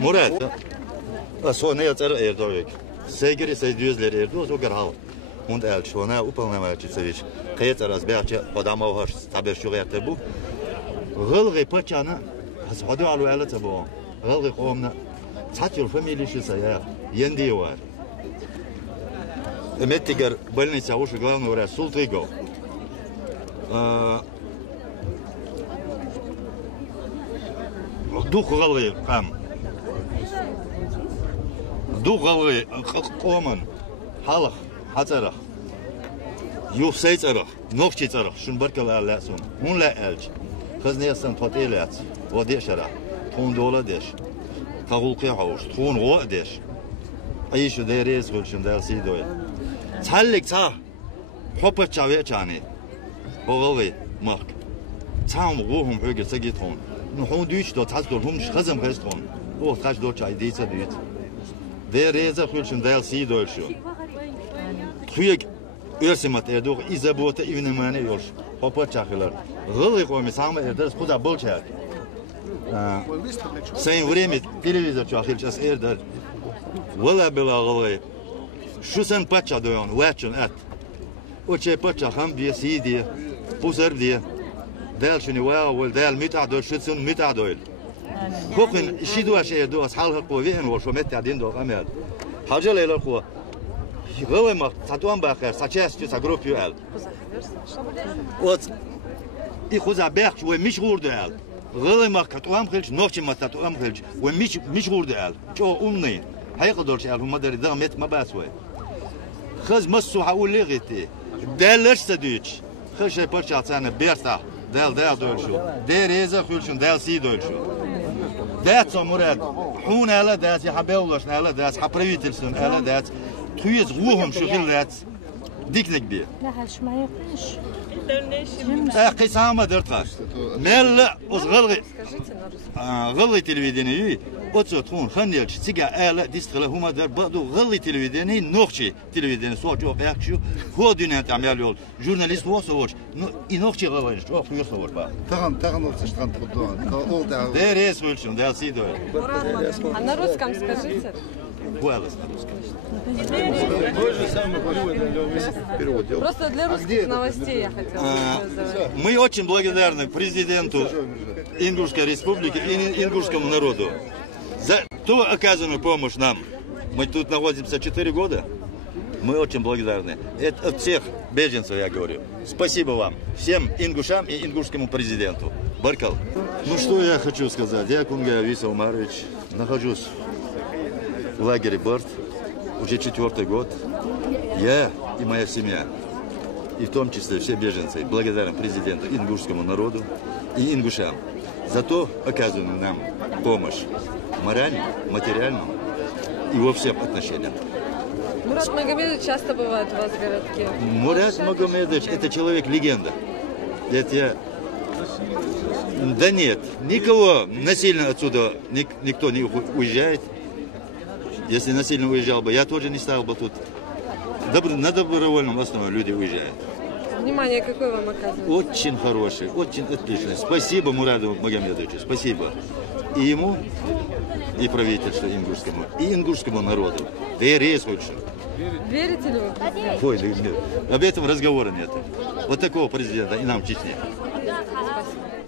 Murat, sonra yazar Erdoğan. Sevgili seyirciler Erdoğan o kadar. Und elçiğine upanlamaçı seviş. Kayıt arası belki adamı var. Tabii şu yerde bu. Gılgı paçanı. Hadi alu alet bu. Gılgı komna. Çatır familiyası sayar. Yendi var. Emettiger больница уже главный врач Султыгов. Духовый кам. Духовый коман. Халах, хацарах. Юфсайцарах, ногчицарах. Шун баркала ласун. Он ла элч. Хазнеясан потелят. Водешара. Тон дола деш. Кагулқи хауш. Тон го деш. Айшу дерез гулшун дерси дой. Цаллик ца. Хопа чаве чани. Богови мак. Цам гохум höge сагитон. Хон дүйч до цаздор хум хазам хестон. О хаж до чай дейца дүйт. Дереза гулшун дерси дойшу. Хуйк örsimat erdoğ izabota evnemane yol. Hoppa çakılar. Gılı koyma sama erders kuda bol çak. Sayın время televizor çakıl ças erder. Valla bela gılı. Şu sen paça doyon, vaçın et. O çay paça ham diye si diye. Pusar diye. Del şunu ve del mütadol şutsun mütadol. Kokun şidu aş erdoğ halka koyun ve şu metadin do amel. Hacı leyla ko. Gıvımak satuan bakar, saçes sa grup yuel. Ot İhuza bekç ve mişgurdu el. Gıvımak katuam kılç, nokçi matatuam kılç ve mişgurdu el. Çoğu umni. Hayqador el humadari dağmet mabas ve. Kız masu hauli gitti. Dellerse düç. Kız parça sana berta. Del dölşu. Dereza kılçun del si dölşu. Dat Murat. Hun ala dat ya habevlaş ala dat hapravitelsin ala dat. Tuyez ruhum şugillet diklik bir. Qisama dırtlar. Mel uz gılgı televizyonu otso tun khaniyel siga ala distgala huma der badu gılgı televizyonu nokçi televizyonu soğuk akçu ho dünya tamel yol jurnalist o soğuk inokçi gılgı çok fiyos soğuk ba. Таган olsa o da. Deres ölçüm dersi de. А на русском скажите. Голос на русском. Просто для русских новостей я хотела сказать. Мы очень благодарны президенту Ингушской республики и ингушскому народу за ту оказанную помощь нам. Мы тут находимся 4 года. Мы очень благодарны. Это от всех беженцев я говорю. Спасибо вам, всем ингушам и ингушскому президенту. Баркал. Ну что я хочу сказать. Я Кунгай Виса Умарович. Нахожусь в лагере Борт уже 4-й год. Я и моя семья, и в том числе все беженцы, благодарны президенту, ингушскому народу и ингушам за то оказанную нам помощь моральную, материальную и во всех отношениях. Мурат Магомедович часто бывает у вас в городке. Мурат Магомедович – это человек-легенда. Да нет, никого насильно отсюда никто не уезжает. Если насильно уезжал бы, я тоже не стал бы тут. На добровольном основе люди уезжают. Внимание какое вам оказывает? Очень хороший, очень отличный. Спасибо Мураду Магомедовичу, спасибо. И ему, и правительству ингушскому, и ингушскому народу. Верите ли вы президенту? Ой, об этом разговора нет. Вот такого президента и нам в Чечне. Спасибо.